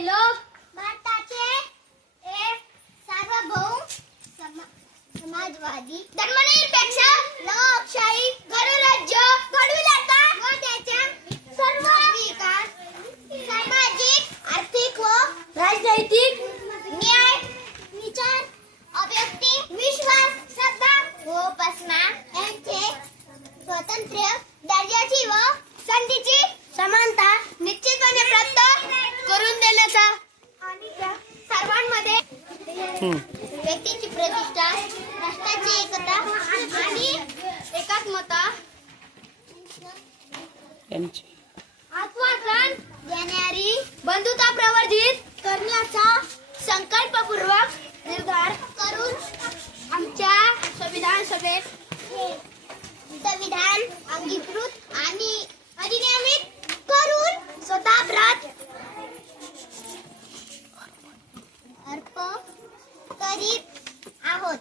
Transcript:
लोक? भारताचे एक सार्वभौम समाजवादी. धर्मनिरपेक्ष आणि त्या सर्वांमध्ये व्यक्तीची प्रतिष्ठा राष्ट्राची एकता आणि एकात्मता. आत्मदान देणारी बंधुता प्रवर्धित करण्याचा संकल्पपूर्वक निर्धार करून आमच्या संविधान सभेत संविधान करीत आहोत